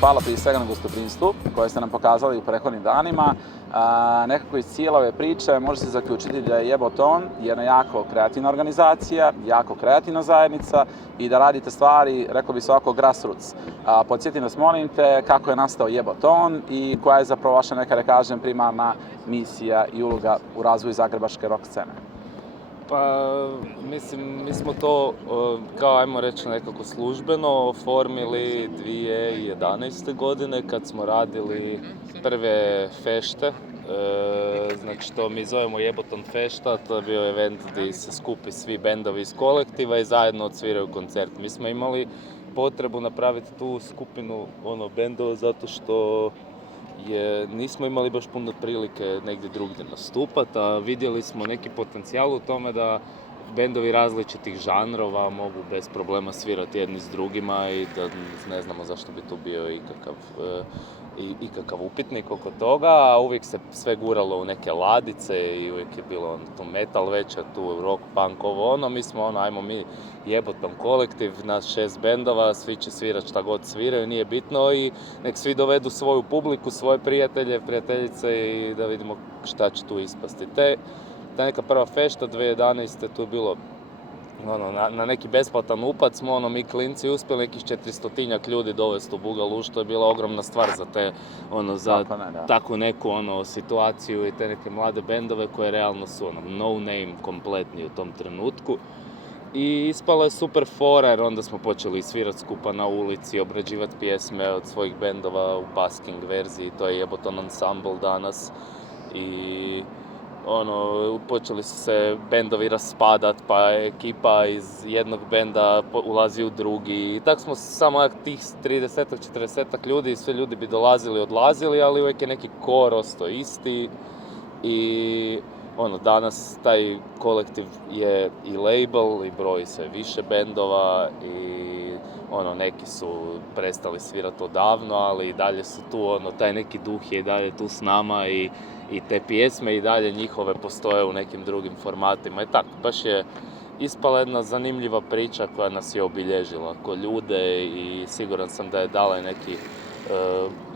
Hvala prije svega na gostoprimstvu koje ste nam pokazali u prethodnim danima. Nekako iz cijele ove priče može se zaključiti da je Jeboton jedna jako kreativna organizacija, jako kreativna zajednica i da radite stvari, rekao bi se ovako, grassroots. Podsjeti nas, molim te, kako je nastao Jeboton i koja je zapravo vaša neka, da kažem, primarna misija i uloga u razvoju zagrebačke rock scene? Pa, mislim, mi smo to, kao ajmo reći, nekako službeno oformili 2011. godine kad smo radili prve fešte. Znači, to mi zovemo Jeboton fešta, to je bio event gdje se skupi svi bendovi iz kolektiva i zajedno odsviraju koncert. Mi smo imali potrebu napraviti tu skupinu bendova zato što nismo imali baš puno prilike negdje drugdje nastupati, a vidjeli smo neki potencijal u tome da bendovi različitih žanrova mogu bez problema svirati jedni s drugima i da ne znamo zašto bi tu bio ikakav upitnik oko toga, a uvijek se sve guralo u neke ladice i uvijek je bilo tu metal večer, tu rock, punk, mi smo ajmo mi Jeboton kolektiv, nas 6 bendova, svi će svirati šta god sviraju, nije bitno i nek svi dovedu svoju publiku, svoje prijatelje, prijateljice i da vidimo šta će tu ispasti. Ta neka prva fešta 2011. tu je bilo na neki besplatan upad smo mi klinci uspjeli nekih 400-tinjak ljudi dovesti u Bugalu, što je bila ogromna stvar za te za takvu neku situaciju i te neke mlade bendove koje realno su no name kompletni u tom trenutku. I ispala je super fora jer onda smo počeli svirati skupa na ulici, obrađivati pjesme od svojih bendova u basking verziji, to je Jeboton Ensemble danas. I počeli su se bendovi raspadat, pa ekipa iz jednog benda ulazi u drugi. I tako smo samo tih 30-40 ljudi, sve ljudi bi dolazili, odlazili, ali uvijek je neki kor ostao isti. I danas taj kolektiv je i label i broji sve više bendova i neki su prestali svirati odavno, ali i dalje su tu, taj neki duh je i dalje tu s nama i te pjesme i dalje njihove postoje u nekim drugim formatima i tako. Baš je ispala jedna zanimljiva priča koja nas je obilježila ko ljude i siguran sam da je dala neki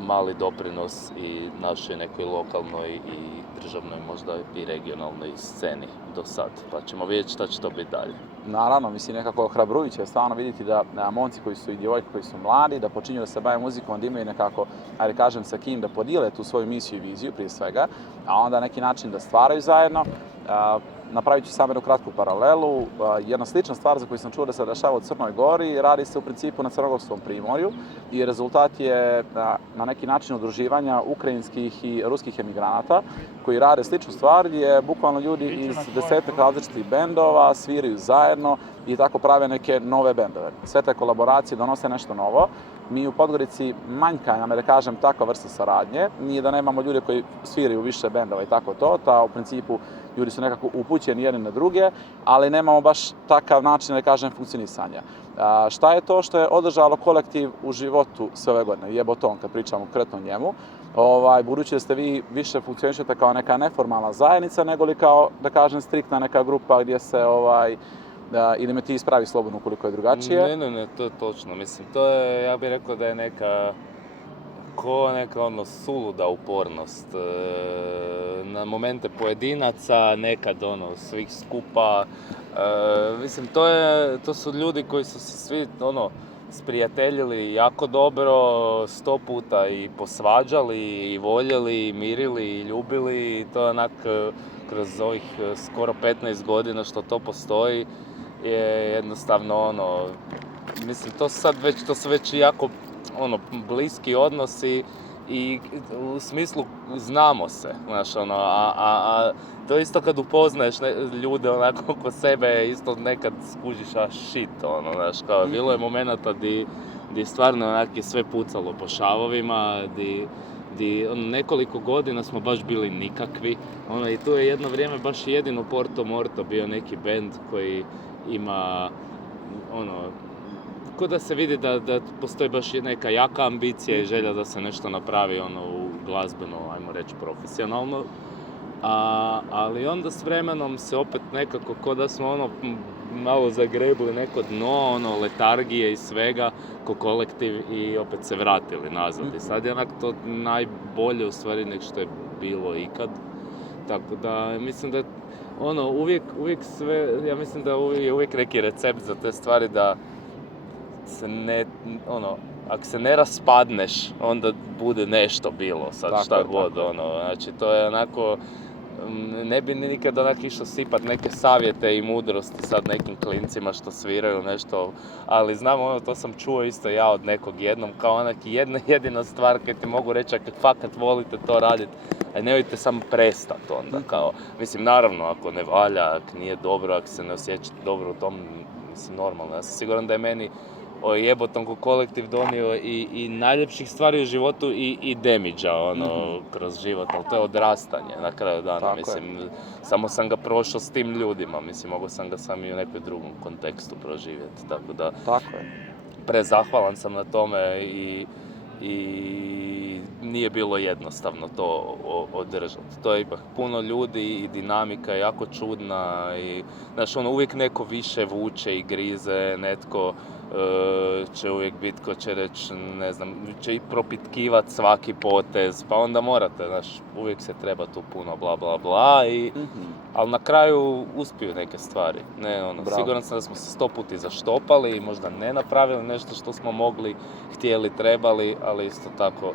mali doprinos i našoj nekoj lokalnoj i državnoj, možda i regionalnoj sceni do sad. Pa ćemo vidjeti šta će to biti dalje. Naravno, mislim, nekako ohrabrujuće je stvarno vidjeti da momci koji su i djevojke koji su mladi, da počinju da se bave muzikom, da imaju nekako, ajde kažem, sa kim da podijele tu svoju misiju i viziju prije svega, a onda neki način da stvaraju zajedno. Napravit ću samo jednu kratku paralelu. Jedna slična stvar za koju sam čuo da se dešava u Crnoj Gori radi se u principu na Crnogorskom primorju i rezultat je na neki način udruživanja ukrajinskih i ruskih emigranata koji rade sličnu stvar gdje bukvalno ljudi iz 10 različitih bendova sviraju zajedno i tako prave neke nove bendove. Sve te kolaboracije donose nešto novo. Mi u Podgorici manjka nam, da kažem, takva vrsta saradnje. Nije da nemamo ljude koji sviraju više bendova i tako to, u principu ljudi su nekako upućeni jedni na druge, ali nemamo baš takav način, da kažem, funkcionisanja. Šta je to što je održalo kolektiv u životu sve ove godine? Jeboton, kad pričamo konkretno o njemu. Budući da ste vi više funkcionišete kao neka neformalna zajednica, nego li kao, da kažem, striktna neka grupa gdje se ili me ti ispravi slobodno ukoliko je drugačije? Ne, to je točno. Mislim, to je, ja bih rekao da je neka suluda upornost. Na momente pojedinaca, nekad svih skupa. Mislim, to su ljudi koji su se svi sprijateljili jako dobro, 100 puta i posvađali, i voljeli, i mirili, i ljubili. I to je kroz ovih skoro 15 godina što to postoji, je jednostavno mislim, to su već jako bliski odnosi i u smislu znamo se, znaš, a to isto kad upoznaješ ljude onako oko sebe, isto nekad skužiš, znaš, kao bilo je momenata di stvarno je sve pucalo po šavovima, di nekoliko godina smo baš bili nikakvi, i tu je jedno vrijeme baš jedino Porto Morto bio neki bend koji ima, ko da se vidi da postoji baš neka jaka ambicija i želja da se nešto napravi u glazbeno, ajmo reći, profesionalno. Ali onda s vremenom se opet nekako, ko da smo malo zagrebli neko dno, ono, letargije i svega, ko kolektiv i opet se vratili nazad. I sad je onak to najbolje u stvari nek što je bilo ikad. Tako da, mislim da ono, uvijek sve, ja mislim da je uvijek neki recept za te stvari da se ne, ono, ako se ne raspadneš, onda bude nešto bilo, sad tako, šta god, ono, znači to je onako, ne bi nikad onak išao sipat neke savjete i mudrosti sad nekim klincima što sviraju nešto, ali znam, ono, to sam čuo isto ja od nekog jednom, kao onak jedna jedina stvar kad ti mogu reći, ako fakat volite to raditi, nemojte samo prestati onda, kao, mislim, naravno, ako ne valja, ako nije dobro, ako se ne osjećate dobro u tom, mislim, normalno, ja sam siguran da je meni jebotom ko kolektiv donio i najljepših stvari u životu i damage-a, ono, kroz život, ali to je odrastanje na kraju dana, tako mislim, samo sam ga prošao s tim ljudima, mislim, mogu sam ga sam i u nekom drugom kontekstu proživjeti, tako da, tako je. Prezahvalan sam na tome i nije bilo jednostavno to održati. To je ipak puno ljudi i dinamika je jako čudna i, znaš, ono, uvijek neko više vuče i grize, netko će uvijek biti ko će reći, ne znam, će i propitkivati svaki potez, pa onda morate, znaš, uvijek se treba tu puno bla bla bla, ali na kraju uspiju neke stvari. Ne, ono, siguran sam da smo se 100 puta zaštopali i možda ne napravili nešto što smo mogli, htjeli, trebali, ali isto tako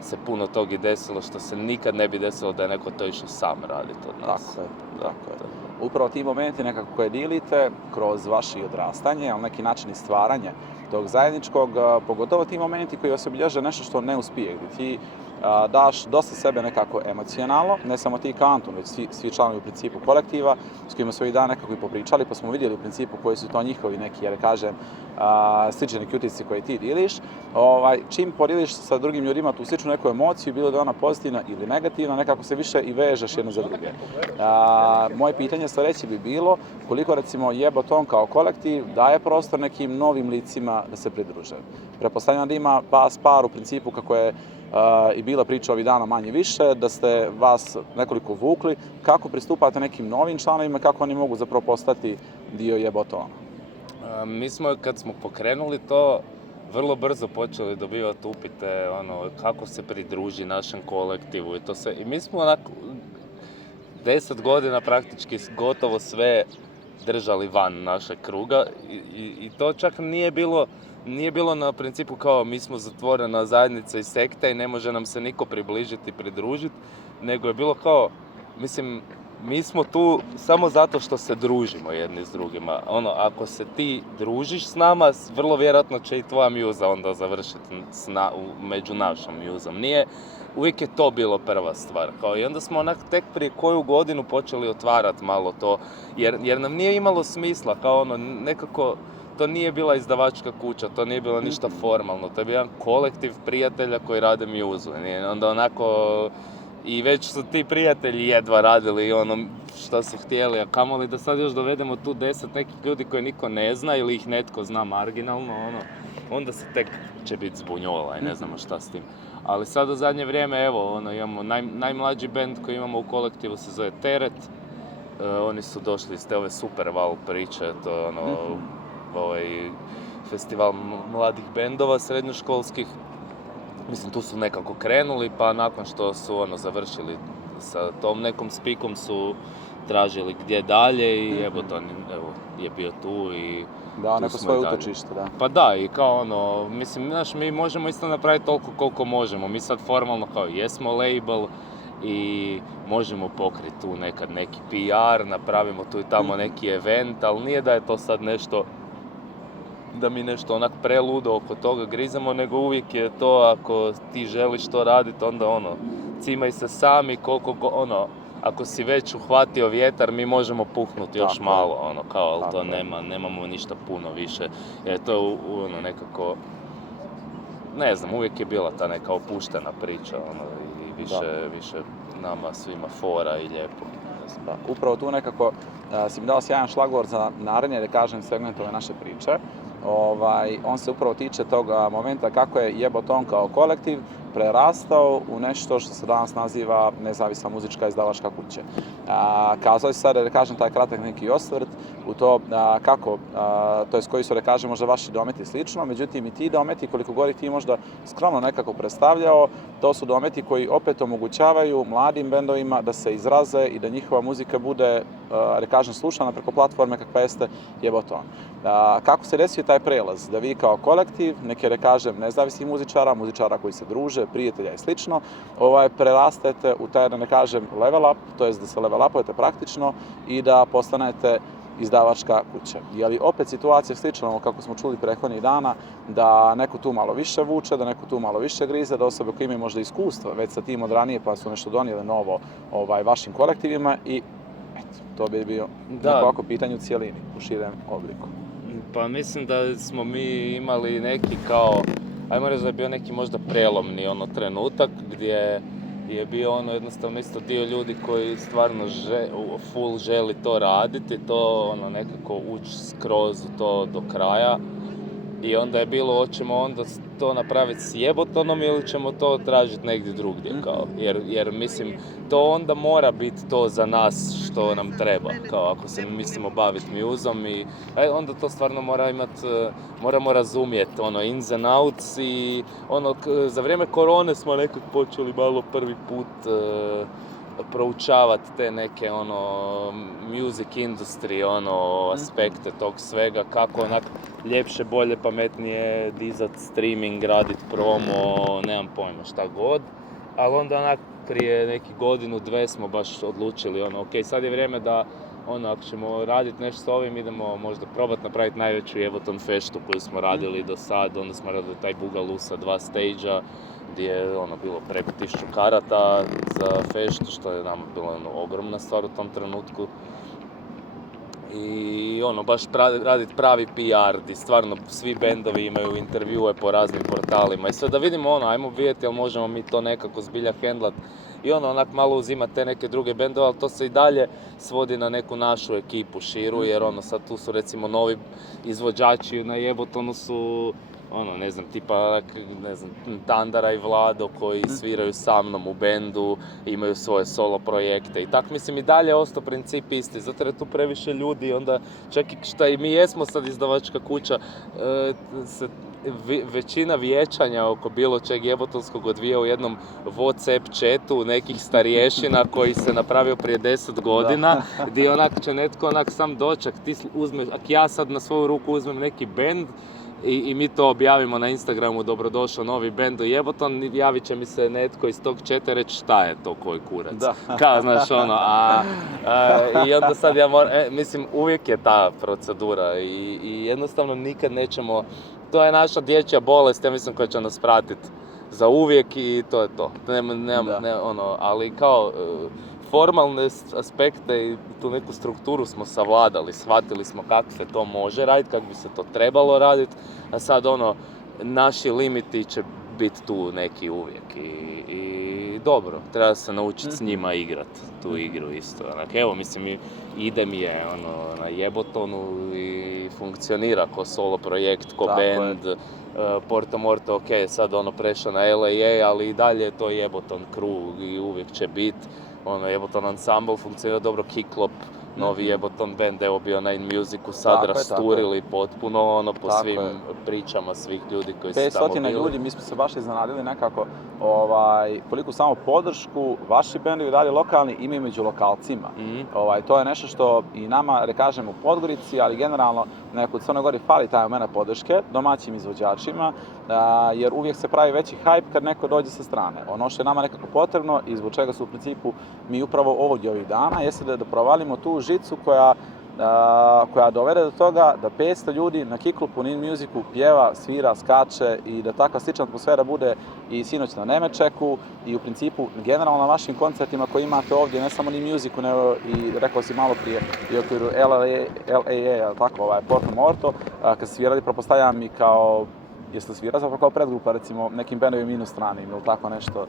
se puno tog i desilo što se nikad ne bi desilo da je neko to išao sam raditi od nas. Tako je. Upravo ti momenti nekako koje dilite kroz vaše odrastanje, ali neki način i stvaranje tog zajedničkog, pogotovo ti momenti koji vas obilježe nešto što ne uspije, gdje ti daš dosta sebe nekako emocionalno, ne samo ti kao Antun, već svi članovi u principu kolektiva s kojima smo ovih dana nekako i popričali, pa smo vidjeli u principu koji su to njihovi neki, jer kažem, slični neki utisci koje ti diliš. Čim podiliš sa drugim ljudima tu sličnu neku emociju, bilo da je ona pozitivna ili negativna, nekako se više i vežeš jedno za druge. Moje pitanje sledeće bi bilo koliko recimo Jeboton kao kolektiv daje prostor nekim novim licima da se pridruže. Pretpostavljam da ima par u principu kako je i bila priča ovih dana manje više, da ste vas nekoliko vukli, kako pristupate nekim novim članovima, kako oni mogu zapravo postati dio Jebotona? Mi smo, kad smo pokrenuli to, vrlo brzo počeli dobivati upite, ono, kako se pridruži našem kolektivu i to sve. I mi smo onako 10 godina praktički gotovo sve držali van našeg kruga i to čak nije bilo na principu kao mi smo zatvorena zajednica i sekta i ne može nam se niko približiti i pridružiti, nego je bilo kao, mislim, mi smo tu samo zato što se družimo jedni s drugima. Ono, ako se ti družiš s nama, vrlo vjerojatno će i tvoja mjuza onda završiti među našom mjuzom. Uvijek je to bilo prva stvar. Kao, i onda smo onak tek prije koju godinu počeli otvarati malo to, jer nam nije imalo smisla, kao ono, nekako, to nije bila izdavačka kuća, to nije bilo ništa formalno, to je bio jedan kolektiv prijatelja koji rade mjuzu. I onda onako, i već su ti prijatelji jedva radili ono što su htjeli, a kamoli da sad još dovedemo tu 10 nekih ljudi koje niko ne zna ili ih netko zna marginalno, ono, onda se tek će biti zbunjola i ne znamo šta s tim. Ali sad u zadnje vrijeme, evo, ono, imamo najmlađi bend koji imamo u kolektivu se zove Teret. Oni su došli iz te ove super val priče, to je ono, festival mladih bendova srednjoškolskih. Mislim, tu su nekako krenuli, pa nakon što su završili sa tom nekom spikom su tražili gdje dalje i Jeboton je bio tu i da, neko svoje utočište, da. Pa da, i kao ono, mislim, znaš, mi možemo isto napraviti toliko koliko možemo. Mi sad formalno kao jesmo label i možemo pokriti tu nekad neki PR, napravimo tu i tamo neki event, ali nije da je to sad nešto da mi nešto onak preludo oko toga grizamo, nego uvijek je to ako ti želiš to raditi, onda cimaj se sami koliko, ako si već uhvatio vjetar, mi možemo puhnuti još malo, ali to nemamo ništa puno više, jer to je nekako, ne znam, uvijek je bila ta neka opuštena priča, i više nama svima fora i lijepo. Da, upravo tu nekako si mi dao sjajan šlagvor za naredne, da kažem, segment ove naše priče. On se upravo tiče tog momenta kako je Jeboton kao kolektiv prerastao u nešto što se danas naziva nezavisna muzička izdavačka kuća. Kazali sad, da kažem, taj kratak neki osvrt u to kako, to jest koji su, da kažem, možda vaši dometi slično, međutim i ti dometi, koliko god ih ti možda skromno nekako predstavljao, to su dometi koji opet omogućavaju mladim bendovima da se izraze i da njihova muzika bude, da kažem, slušana preko platforme kakva jeste Jeboton. Kako se desio taj prelaz? Da vi kao kolektiv, neke, da kažem, nezavisnih muzičara koji se druže, prijatelja i slično, prerastajete u taj, da kažem, level up, to jest da se level upujete praktično i da postanete izdavačka kuća. Je li opet situacija slična, kako smo čuli prethodnih dana, da neko tu malo više vuče, da neko tu malo više grize, da osobe koje imaju možda iskustva već sa tim od ranije pa su nešto donijele novo vašim kolektivima i eto, to bi bio nekako pitanje u cijelini, u širem obliku. Pa mislim da smo mi imali neki kao, ajmo reći da je bio neki možda prelomni trenutak gdje je bio jednostavno isto dio ljudi koji stvarno full želi to raditi, to nekako ući skroz to do kraja. I onda je bilo, hoćemo onda to napraviti s Jebotonom ili ćemo to tražiti negdje drugdje, kao. Jer mislim, to onda mora biti to za nas što nam treba, kao ako se mislimo baviti muzom i onda to stvarno moramo razumjeti, ins and outs i za vrijeme korone smo nekako počeli malo prvi put proučavati te neke music industry aspekte tog svega, kako ljepše, bolje, pametnije dizat streaming, radit promo, nemam pojma šta god. Ali onda prije neki godinu, dve smo baš odlučili ok, sad je vrijeme da ako ćemo raditi nešto s ovim, idemo možda probati napraviti najveću Jeboton feštu koju smo radili do sad. Onda smo radili taj Bugalu sa 2 stage-a gdje je bilo preko 1000 karata za feštu, što je nam bilo ogromna stvar u tom trenutku. I baš raditi pravi PR, gdje stvarno svi bendovi imaju intervjue po raznim portalima i sve da vidimo ajmo vidjeti jel možemo mi to nekako zbilja hendlat i malo uzimati te neke druge bendove, ali to se i dalje svodi na neku našu ekipu širu, jer sad tu su recimo novi izvođači na Jebotonu su tipa Tandara i Vlado koji sviraju sa mnom u bendu, imaju svoje solo projekte i tak mislim i dalje je ostao princip isti, zato je tu previše ljudi, onda čak i šta i mi jesmo sad izdavačka kuća, većina vijećanja oko bilo čeg jebotonskog odvija u jednom WhatsApp chatu nekih starješina koji se napravio prije 10 godina, gdje će netko sam doći, ti uzmeš, ako ja sad na svoju ruku uzmem neki bend, I mi to objavimo na Instagramu, dobrodošao novi bend u Jeboton, javit će mi se netko iz tog chata reći šta je to koji kurac. Kao, znaš, i onda sad ja moram, mislim, uvijek je ta procedura i jednostavno nikad nećemo, to je naša dječja bolest, ja mislim, koja će nas pratiti za uvijek i to je to. Ali kao, formalne aspekte i tu neku strukturu smo savladali, shvatili smo kako se to može raditi, kako bi se to trebalo raditi, a sad naši limiti će biti tu neki uvijek i dobro, treba se naučiti s njima igrati tu igru isto. Evo, mislim, ide mi je na Jebotonu i funkcionira ko solo projekt, ko band. Porto Morto, ok, sad prešao na LA, ali i dalje je to Jeboton crew i uvijek će biti. Jeboton Ensemble funkcionira dobro, Kiklop, novi Jeboton band, evo bio na In Musicu, sad rasturili potpuno po svim pričama svih ljudi koji su tamo bili. 500 ljudi, mi smo se baš iznenadili nekako koliko samo podršku vaši bendovi dali lokalni imaju među lokalcima. To je nešto što i nama, da kažem, u Podgorici, ali generalno u Crnoj Gori fali taj moment podrške domaćim izvođačima, jer uvijek se pravi veći hype kad neko dođe sa strane. Ono što je nama nekako potrebno i zbog čega su u principu mi upravo ovih dana jeste da provalimo tu žicu koja dovede do toga da 500 ljudi na Kiklupu, na In Musicu pjeva, svira, skače i da takva slična atmosfera bude i sinoć na Nemečeku i u principu generalno na vašim koncertima koji imate ovdje, ne samo na In Musicu, nego i rekao si malo prije i u okviru LAA, Porto Morto, kad se svirali, propostavljam i kao Jeste svira zapravo kao predgrupa, recimo, nekim bendovima inostranim ili tako nešto?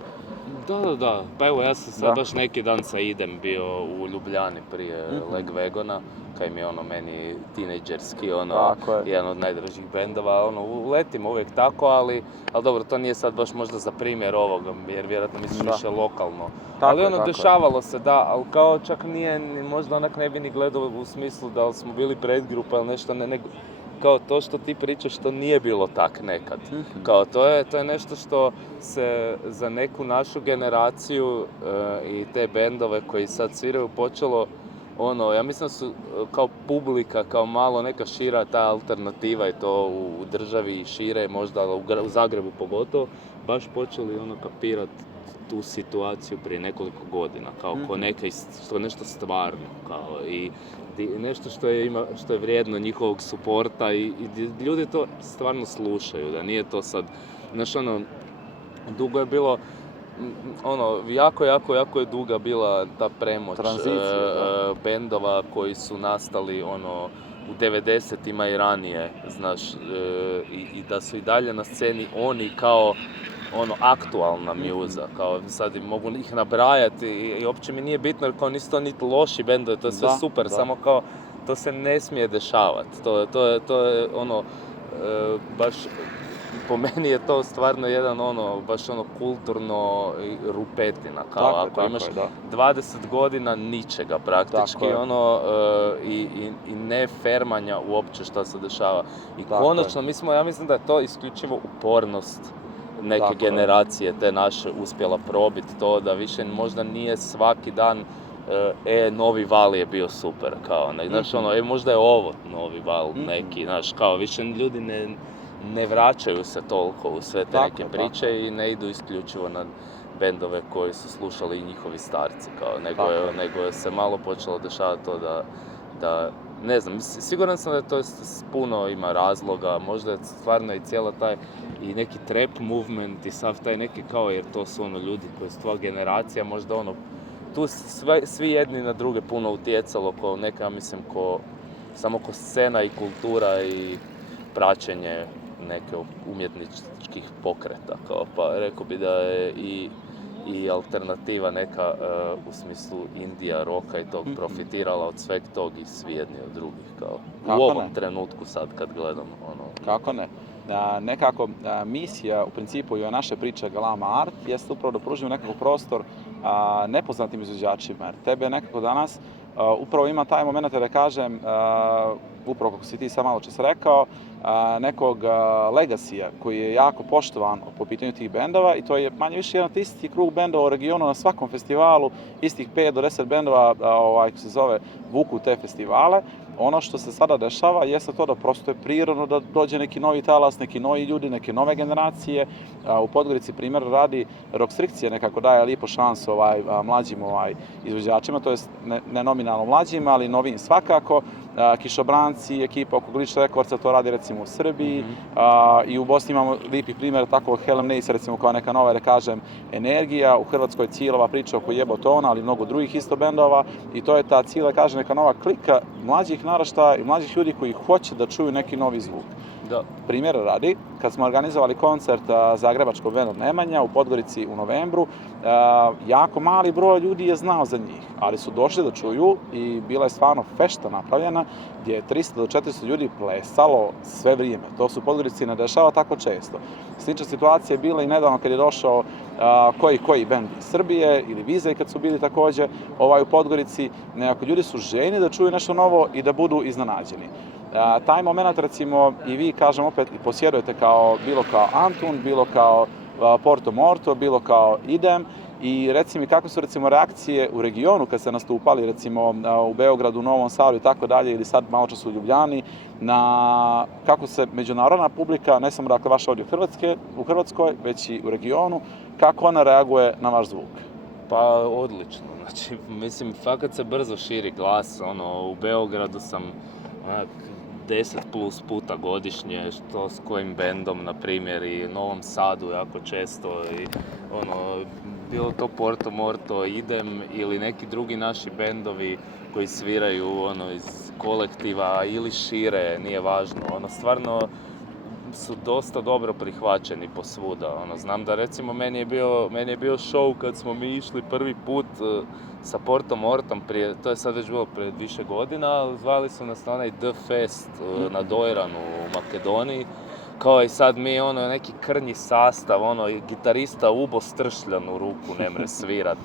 Da. Pa evo, ja sam sad Da. baš neki dan sa Idem bio u Ljubljani prije Leg Vegona, kaj mi je meni tinejdžerski, Tako je. jedan od najdražih bendova, uletim uvijek tako, ali dobro, to nije sad baš možda za primjer ovoga, jer vjerojatno misliš Da. više lokalno. Tako Ali je, tako je. dešavalo se, da, ali kao čak nije, možda onak ne bi ni gledao u smislu da li smo bili predgrupa ili nešto, nego kao to što ti pričaš, to nije bilo tak nekad. Kao to je nešto što se za neku našu generaciju i te bendove koji sad sviraju počelo, ja mislim da su kao publika, kao malo neka šira ta alternativa i to u državi i šire, možda u Zagrebu pogotovo, baš počeli kapirat tu situaciju prije nekoliko godina, kao nešto stvarno, kao i nešto što je vrijedno njihovog suporta i ljudi to stvarno slušaju, da nije to sad, znaš, dugo je bilo, jako je duga bila ta premoć bendova koji su nastali, u 90-ima i ranije, znaš, i da su i dalje na sceni oni kao aktualna mjuza, kao sad mogu ih nabrajati i uopće mi nije bitno jer kao nisu to niti loši bendovi, to je sve super, samo kao to se ne smije dešavati, to je baš po meni je to stvarno jedan baš kulturno rupetina, kao ako imaš 20 godina ničega praktički, i ne fermanja uopće što se dešava. I konačno, ja mislim da je to isključivo upornost neke generacije te naše uspjela probiti to da više možda nije svaki dan novi val je bio super, kao, znaš, možda je ovo novi val neki, znaš, kao, više ljudi ne vraćaju se toliko u sve te neke priče i ne idu isključivo na bendove koji su slušali i njihovi starci, kao, nego je se malo počelo dešavati to da ne znam, siguran sam da to puno ima razloga, možda je stvarno i cijela taj i neki trap movement i sav taj neki kao, jer to su ljudi koji su tvoja generacija, možda tu svi jedni na druge puno utjecalo ko neka, ja mislim, samo ko scena i kultura i praćenje neke umjetničkih pokreta, kao, pa rekao bi da je i alternativa neka u smislu Indija, roka i tog profitirala od sveg tog i svi jedni od drugih, kao u ovom trenutku sad kad gledam Kako ne? Nekako misija u principu i ove naše priče Galama Art jeste upravo da pružimo nekako prostor nepoznatim izvođačima, jer tebe nekako danas upravo ima taj moment da kažem, upravo kako si ti sam malo čas rekao, nekog legacija koji je jako poštovan po pitanju tih bendova i to je manje više jedan isti krug bendova u regionu na svakom festivalu, istih 5 do 10 bendova se zove vuku te festivale. Ono što se sada dešava jeste to da prosto je prirodno da dođe neki novi talas, neki novi ljudi, neke nove generacije. U Podgorici primjer radi Rockstrikcija, nekako daje lijepo šansu mlađim izvođačima, to je ne nominalno mlađim, ali novim svakako. Kišobranci, ekipa oko Glitch Recordsa to radi recimo u Srbiji i u Bosni imamo lijepi primjer tako Helen Nace recimo kao neka nova, da kažem, energija. U Hrvatskoj je cijelova priča oko Jebotona, ali mnogo drugih isto bendova i to je ta cijela, kaže, neka nova klika mlađih naraštaja i mlađih ljudi koji hoće da čuju neki novi zvuk. Primjera radi, kad smo organizovali koncert zagrebačkog benda Nemanja u Podgorici u novembru, jako mali broj ljudi je znao za njih, ali su došli da čuju i bila je stvarno fešta napravljena gdje je 300 do 400 ljudi plesalo sve vrijeme. To se u Podgorici ne dešava tako često. Slična situacija je bila i nedavno kad je došao koji bend iz Srbije ili Vizej kad su bili također u Podgorici. Nekako ljudi su željni da čuju nešto novo i da budu iznenađeni. Taj moment, recimo, i vi, kažem opet, posjedujete bilo kao Antun, bilo kao Porto Morto, bilo kao Idem. I reci mi kako su recimo reakcije u regionu kad ste nastupali recimo u Beogradu, Novom Sadu i tako dalje, ili sad malo čas u Ljubljani, na kako se međunarodna publika, ne samo dakle vaša ovdje u Hrvatskoj, već i u regionu, kako ona reaguje na vaš zvuk? Pa odlično, znači mislim fakat se brzo širi glas, u Beogradu sam 10+ puta godišnje, što s kojim bendom, na primjer, i Novom Sadu jako često, i bilo to Porto Morto, Idem ili neki drugi naši bendovi koji sviraju iz kolektiva ili šire, nije važno, stvarno su dosta dobro prihvaćeni posvuda. Ono, znam da recimo meni je bio show kad smo mi išli prvi put sa Portom Mortom prije, to je sad već bilo prije više godina, ali zvali su nas na onaj The Fest na Dojranu u Makedoniji. Kao i sad mi neki krnji sastav, gitarista Ubo Stršljan u ruku ne mre svirat,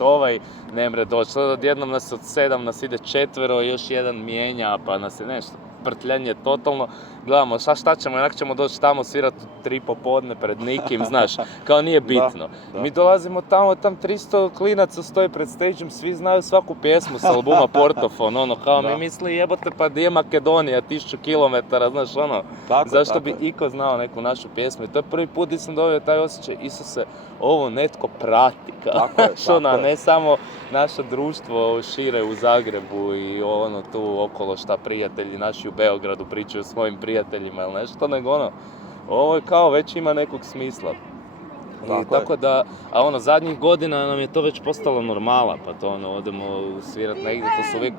ne mre doći. Odjednom nas od 7 nas ide 4, još jedan mijenja, pa nas je nešto prtljanje totalno. Gledamo šta ćemo, onak ćemo doći tamo svirati u 3 popodne pred nikim, znaš, kao nije bitno. Da. Mi dolazimo tamo 300 klinaca stoji pred stageom, svi znaju svaku pjesmu s albuma Portofon, mi misli jebote pa gdje je Makedonija, 1000 km, znaš, zašto bi iko znao neku našu pjesmu. I to je prvi put gdje sam dobio taj osjećaj, Isuse, ovo netko prati, ne samo naše društvo šire u Zagrebu i tu okolo šta prijatelji naši u Beogradu pričaju o svojim prijateljima ili nešto, nego ovo je kao već ima nekog smisla. I tako da, a zadnjih godina nam je to već postalo normala, pa to odemo svirat negdje, to su uvijek...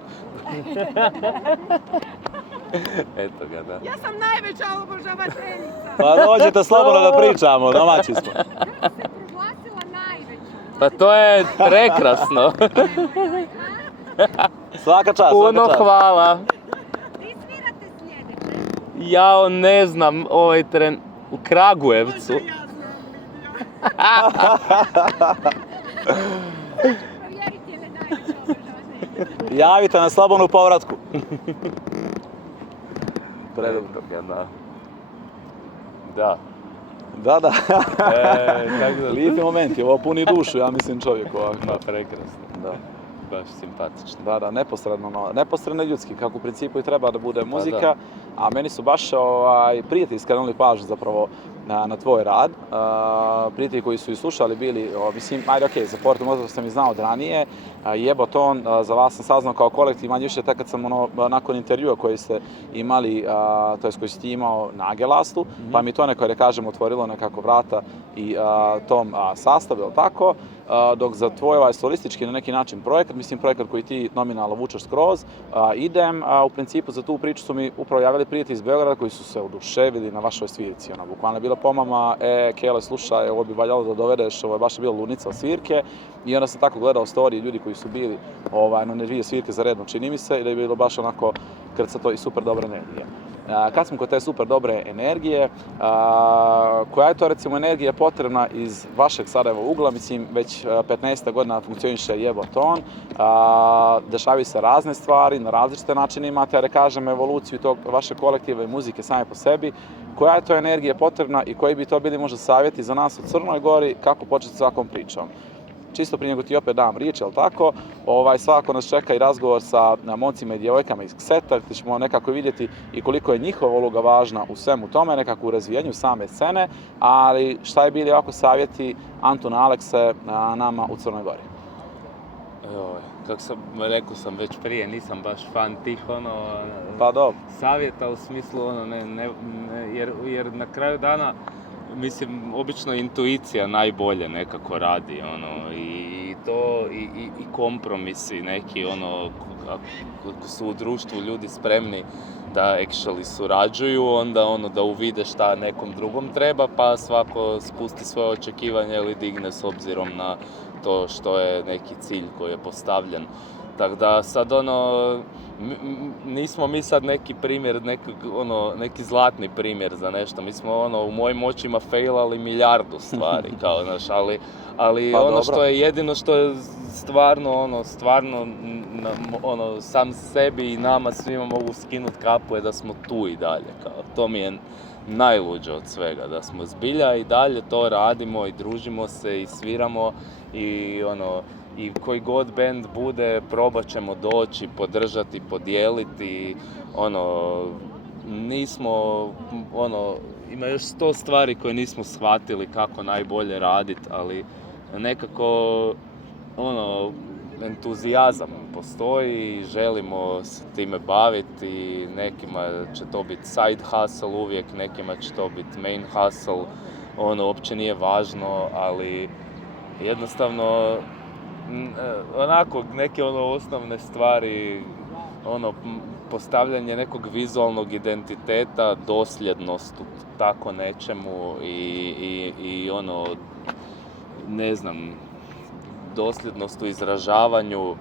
Eto ga, da. Ja sam najveća obožavateljica. Pa dođete slobodno da pričamo, domaći smo. Ja sam se proglasila najveća. Pa to je prekrasno. Svaka čast, Puno hvala. Vi svirate sljedeće? Jao, ne znam, ovaj tren u Kragujevcu. Možda ja znam. Provjeriti je li najveća obožavateljica. Javite na slobodnu povratku. Predobro, da. Da. Da. Tako da... Lijepi momenti, ovo puni dušu, ja mislim čovjeku. Ma, prekrasno. Da. Baš simpatično. Da, neposredno ljudski, kako u principu i treba da bude muzika, a meni su baš prijatelji skrenuli pažnju zapravo na tvoj rad. Prijatelji koji su i slušali bili, mislim, za Portom Mortom sam i znao od ranije, Jeboton, za vas sam saznao kao kolektiv, manje više tek kad sam nakon intervjua koji ste imali, to jest koji si ti imao na Agelastu, pa mi to neko, otvorilo nekako vrata i tom sastavu, jel tako? Dok za tvoj solistički na neki način projekat, mislim projekat koji ti nominalno vučeš skroz, idem, u principu za tu priču su mi upravo javili prijatelji iz Beograda koji su se oduševili na vašoj svirci. Bukvalno je bila po mama, Kele, slušaj, ovo bi valjalo da dovedeš, ovo je baš bila lunica od svirke. I onda sam tako gledao storije ljudi koji su bili na 2 svirke za redno, čini mi se, i da je bilo baš onako krcato i super dobra energija. Kad smo kod te super dobre energije, koja je to recimo energija potrebna iz vašeg Sarajeva ugla, mislim već 15 godina funkcioniše Jeboton, dešavaju se razne stvari, na različite načine imate, evoluciju tog vaše kolektiva i muzike same po sebi. Koja je to energija potrebna i koji bi to bili možda savjeti za nas u Crnoj Gori, kako početi s ovakvom pričom? Čisto prije nego ti opet dam riječ, jel tako? Svakako nas čeka i razgovor sa momcima i djevojkama iz Kseta, gdje ćemo nekako vidjeti i koliko je njihova uloga važna u svemu tome, nekako u razvijanju same scene, ali šta je bili ovako savjeti Antuna Alekse nama u Crnoj Gori? Kako sam rekao sam već prije, nisam baš fan tih pa dobro. Savjeta u smislu jer na kraju dana mislim, obično intuicija najbolje nekako radi, i to, i kompromisi neki, ako su u društvu ljudi spremni da actually surađuju, onda da uvide šta nekom drugom treba, pa svako spusti svoje očekivanje ili digne s obzirom na to što je neki cilj koji je postavljen. Tako da sad nismo mi sad neki primjer, neki zlatni primjer za nešto. Mi smo u mojim očima failali milijardu stvari, kao, znaš, ali pa što je jedino što je stvarno sam sebi i nama svima mogu skinuti kapu je da smo tu i dalje, kao. To mi je najluđe od svega, da smo zbilja i dalje to radimo i družimo se i sviramo i koji god band bude, probat ćemo doći, podržati, podijeliti, ima još 100 stvari koje nismo shvatili kako najbolje raditi, ali nekako, entuzijazam postoji i želimo se time baviti, nekima će to biti side hustle uvijek, nekima će to biti main hustle, uopće nije važno, ali jednostavno, onako, neke osnovne stvari postavljanje nekog vizualnog identiteta, dosljednost u tako nečemu i ne znam, dosljednost u izražavanju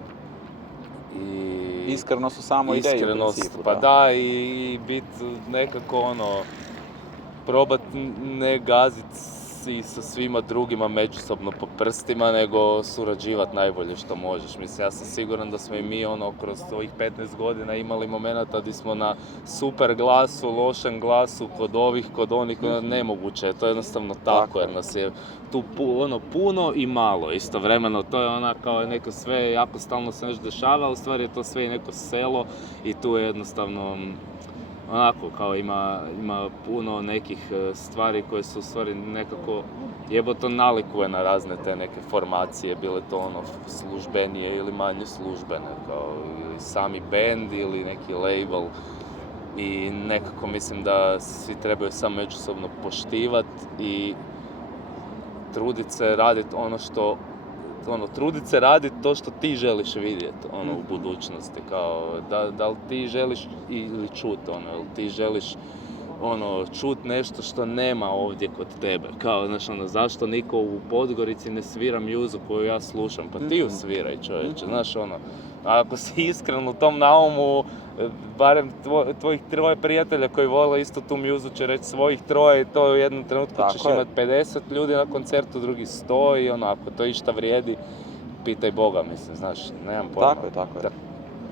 i Iskrenost u samoj ideji u principu, pa da, i bit nekako probat ne gazit si sa svima drugima međusobno po prstima, nego surađivat najbolje što možeš. Mislim, ja sam siguran da smo i mi kroz ovih 15 godina imali momenata gdje smo na super glasu, lošem glasu, kod onih, nemoguće je, to je jednostavno tako, jer nas je tu puno i malo istovremeno, to je kao neko sve, jako stalno se nešto dešava, u stvari je to sve i neko selo i tu je jednostavno kao ima puno nekih stvari koje su u stvari nekako jeboto nalikuje na razne te neke formacije, bile to službenije ili manje službene, kao ili sami band ili neki label, i nekako mislim da svi trebaju samo međusobno poštivati i trudit se raditi trudit se raditi to što ti želiš vidjeti u budućnosti, kao da li ti želiš ili čut ili ti želiš čut nešto što nema ovdje kod tebe, kao zašto niko u Podgorici ne svira mjuzu koju ja slušam, pa ti ju sviraj, čovječe, ako si iskren u tom naumu, barem tvojih troje prijatelja koji vole isto tu mjuzu će reći svojih troje i to u jednom trenutku ćeš imati 50 ljudi na koncertu, drugi 100 i ako to išta vrijedi, pitaj Boga, mislim, nemam pojma. Tako je.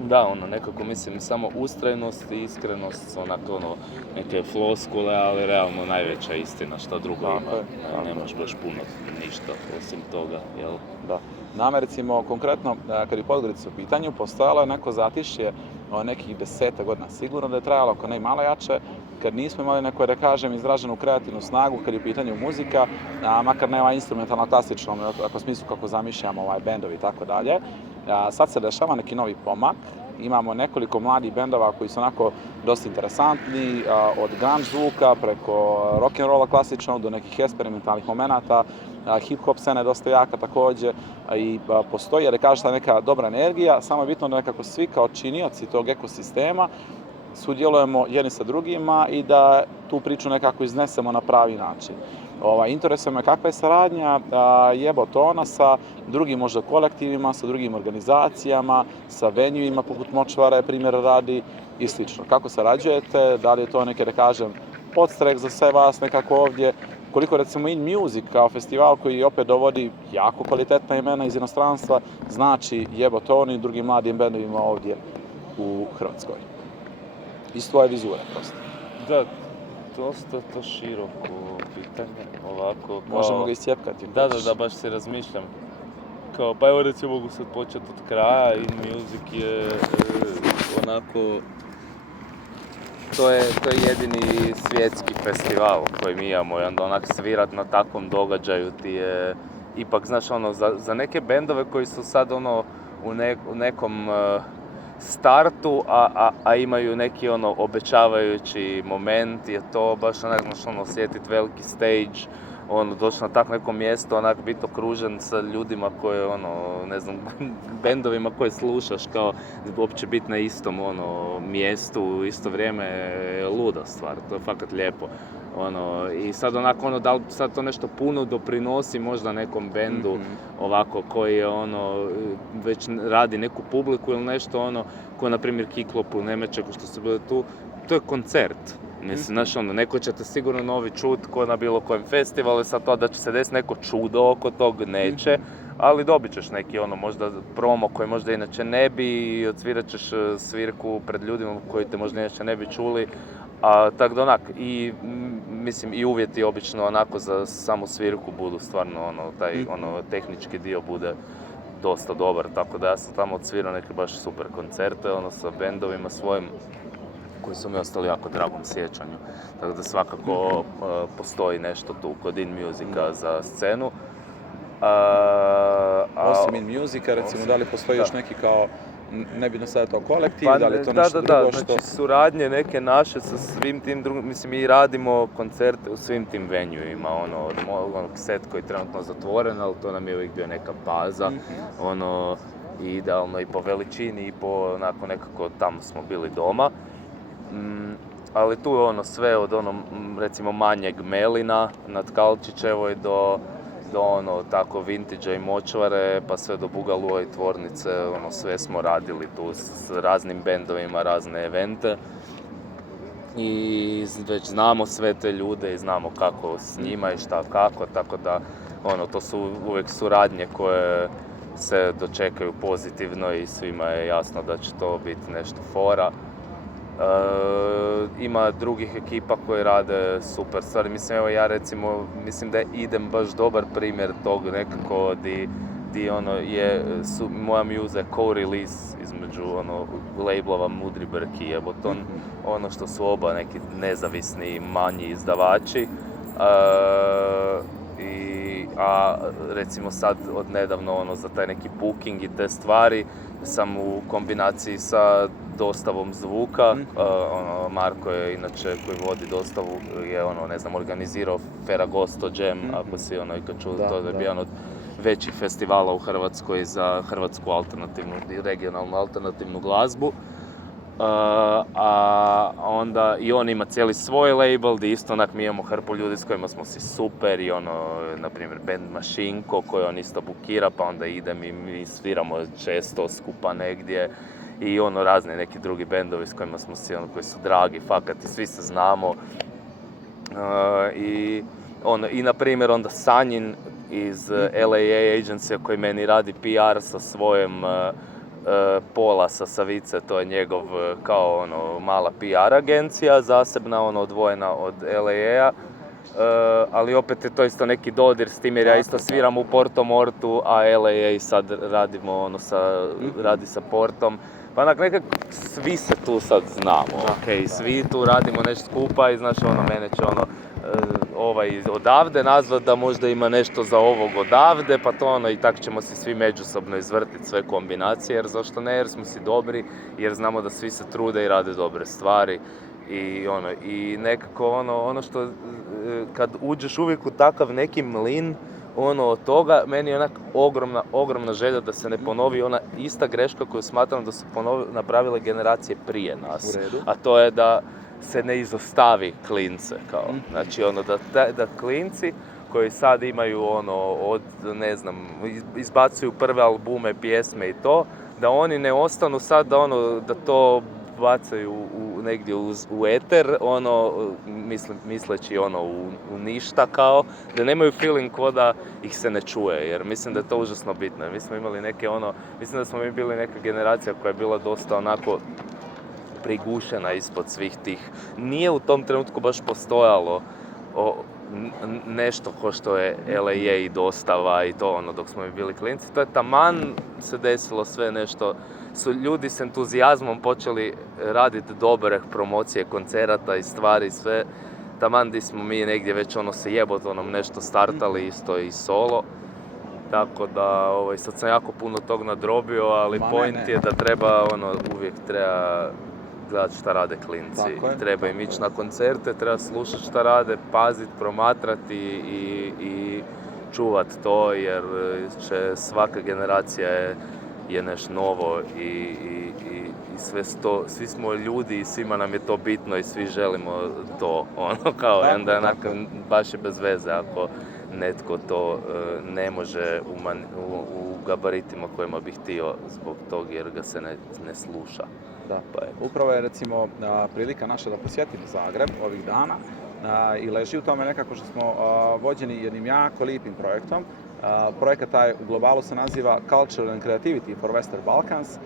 Da, nekako mislim samo ustrajnost i iskrenost su neke floskule, ali realno najveća istina, šta drugo ima. Nemaš baš puno ništa osim toga, jel? Da. Nama recimo konkretno, kad je Podgorica u pitanju, postojalo je neko zatišje nekih 10 godina. Sigurno da je trajalo ako ne i malo jače, kad nismo imali neku, da kažem, izraženu kreativnu snagu kad je u pitanju muzika, makar nema instrumentalno klasično, ako smislu kako zamišljamo bendovi i tako dalje. Sad se dešava neki novi pomak. Imamo nekoliko mladih bendova koji su dosta interesantni, od grunge zvuka preko rock'n'rolla klasičnog do nekih eksperimentalnih momenata. Hip-hop scena je dosta jaka također i postoji, da kažeš, neka dobra energija, samo je bitno da nekako svi kao činioci tog ekosistema sudjelujemo jedni sa drugima i da tu priču nekako iznesemo na pravi način. Interesuje me kakva je saradnja Jebotona sa drugim možda kolektivima, sa drugim organizacijama, sa venjuima poput Močvare, primjer radi i slično. Kako sarađujete, da li je to neke, da kažem, podstrek za sve vas nekako ovdje, koliko recimo In Music kao festival koji opet dovodi jako kvalitetna imena iz inostranstva, znači Jebotoni i drugim mladim bendovima ovdje u Hrvatskoj. Iz tvoje vizure prosto. Da, dosta to široko pitanje, ovako kao... Možemo ga iscijepkati. Da, baš se razmišljam. Pa evo recimo mogu sad početi od kraja, In Music je to je jedini svjetski festival koji mi imamo i onda svirat na takvom događaju ti je ipak, za neke bendove koji su sad u nekom startu, a imaju neki obećavajući moment, je to baš osjetiti veliki stage, doći na tako neko mjesto, biti okružen sa ljudima koje, ne znam, bendovima koje slušaš, kao uopće biti na istom mjestu u isto vrijeme je luda stvar, to je fakat lijepo. I sad da li sad to nešto puno doprinosi možda nekom bendu ovako koji je već radi neku publiku ili nešto ko na primjer Kiklop u Nemećaku što su bili tu, to je koncert. Mislim, neko će te sigurno novi čut ko na bilo kojem festivalu, sad to da će se desiti neko čudo oko tog neće, ali dobit ćeš neki možda promo koji možda inače ne bi i odsvirat ćeš svirku pred ljudima koji te možda inače ne bi čuli. Tako da i mislim i uvjeti obično za samu svirku budu stvarno taj tehnički dio bude dosta dobar, tako da ja sam tamo odsvirao neke baš super koncerte sa bendovima svojim koji su mi ostali jako dragom sjećanju. Tako da svakako postoji nešto tu kod In Musica za scenu. Osim In Musica, recimo, da li postoji još neki kao, nebitno sada to kolektiv, da li je to nešto drugo što... Znači suradnje neke naše sa svim tim drugim, mislim mi radimo koncerte u svim tim venjuima, set koji je trenutno zatvoren, ali to nam je uvijek bio neka baza, i idealno i po veličini i po onako nekako tamo smo bili doma. Ali tu je sve od recimo manjeg melina na Tkalčićevoj do tako vintage i močvare, pa sve do Bugalua i tvornice, sve smo radili tu s raznim bendovima, razne evente. I već znamo sve te ljude i znamo kako s njima i šta kako, tako da to su uvijek suradnje koje se dočekaju pozitivno i svima je jasno da će to biti nešto fora. Ima drugih ekipa koje rade super stvari. Ja recimo, mislim da idem baš dobar primjer tog nekako di moja muza je co-release između labelova Mudri Brk i Jeboton, što su oba neki nezavisni manji izdavači. A recimo sad odnedavno za taj neki booking i te stvari sam u kombinaciji sa dostavom zvuka. Marko je inače koji vodi dostavu je organizirao Ferragosto Jam, ako si kad čuli to da je bio od većih festivala u Hrvatskoj za hrvatsku alternativnu i regionalnu alternativnu glazbu. A onda i on ima cijeli svoj label gdje isto mi imamo hrpu ljudi s kojima smo si super i na primjer band Mašinko koji on isto bukira, pa onda idem i mi sviramo često skupa negdje i razni neki drugi bendovi s kojima smo si koji su dragi fakat i svi se znamo. I na primjer onda Sanjin iz LAA agencija koji meni radi PR sa svojim Pola sa Savice, to je njegov kao mala PR agencija, zasebna, odvojena od LAA-a. Ali opet je to isto neki dodir s tim jer ja isto sviram u Porto Mortu, a LAA sad radimo radi sa Portom. Pa nekako svi se tu sad znamo, svi tu radimo nešto skupa i znaš mene će odavde nazvat da možda ima nešto za ovog odavde, pa to i tako ćemo si svi međusobno izvrtiti sve kombinacije, jer zašto ne, jer smo si dobri, jer znamo da svi se trude i rade dobre stvari i nekako ono što kad uđeš uvijek u takav neki mlin, od toga, meni je ogromna želja da se ne ponovi ona ista greška koju smatram da su napravile generacije prije nas. A to je da se ne izostavi klince, kao. Znači, da klinci koji sad imaju izbacuju prve albume, pjesme i to, da oni ne ostanu sad da to bacaju negdje u eter, misleći u ništa kao, da nemaju feeling ko da ih se ne čuje, jer mislim da je to užasno bitno. Mi smo imali mislim da smo mi bili neka generacija koja je bila dosta onako prigušena ispod svih tih. Nije u tom trenutku baš postojalo nešto ko što je LAA i dostava i to dok smo mi bili klinci. To je taman se desilo sve nešto. Su ljudi s entuzijazmom počeli raditi dobre promocije koncerata i stvari, sve. Taman di smo mi negdje već se jebotonom nešto startali isto i solo. Tako da sad sam jako puno tog nadrobio, ali point je da treba uvijek treba gledati šta rade klinci. Treba im ići na koncerte, treba slušati šta rade, paziti, promatrati i čuvati to, jer će svaka generacija je nešto novo i svi smo ljudi i svima nam je to bitno i svi želimo to. Onda baš je bez veze ako netko to ne može u gabaritima kojima bi htio zbog tog jer ga se ne sluša. Da. Upravo je recimo prilika naša da posjetimo Zagreb ovih dana i leži u tome nekako što smo vođeni jednim jako lipim projektom. Projekat taj u globalu se naziva Culture and Creativity for Western Balkans,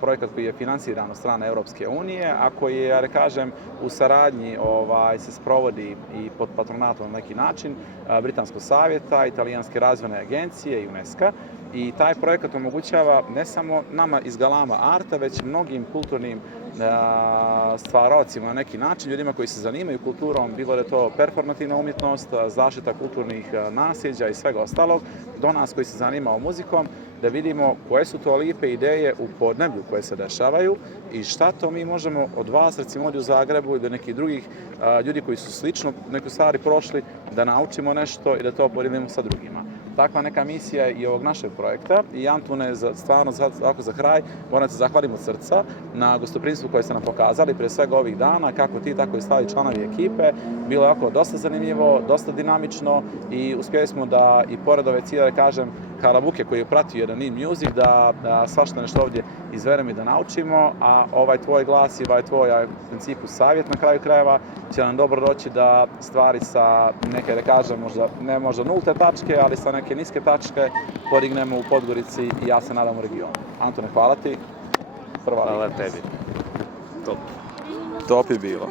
projekat koji je financiran od strane Europske unije, a koji je, ja kažem, u saradnji se sprovodi i pod patronatom na neki način Britanskog savjeta, Italijanske razvojne agencije i UNESCO. I taj projekat omogućava ne samo nama iz Galama Arta, već mnogim kulturnim stvarocima na neki način, ljudima koji se zanimaju kulturom, bilo da je to performativna umjetnost, zaštita kulturnih nasljeđa i svega ostalog, do nas koji se zanimamo muzikom, da vidimo koje su to lipe ideje u podneblju koje se dešavaju i šta to mi možemo od vas, recimo ovdje u Zagrebu i do nekih drugih ljudi koji su slično neke stvari prošli, da naučimo nešto i da to podijelimo sa drugima. takva neka misija i ovog našeg projekta. I Antune, stvarno ovako za kraj, moram se zahvaliti od srca na gostoprimstvu koje ste nam pokazali prije svega ovih dana, kako ti, tako i stali članovi ekipe. Bilo je ovako dosta zanimljivo, dosta dinamično i uspjeli smo da i pored ove cijele, kažem, halabuke koji je pratio jedan Need Music, da svašta nešto ovdje izverem i da naučimo, a ovaj tvoj glas i ovaj tvoj u principu savjet na kraju krajeva će nam dobro doći da stvari sa neke, da kažem, ne možda nulte tačke, ali sa neke niske tačke podignemo u Podgorici i ja se nadam u regionu. Antone, hvala ti. Hvala tebi. Top. Top je bilo.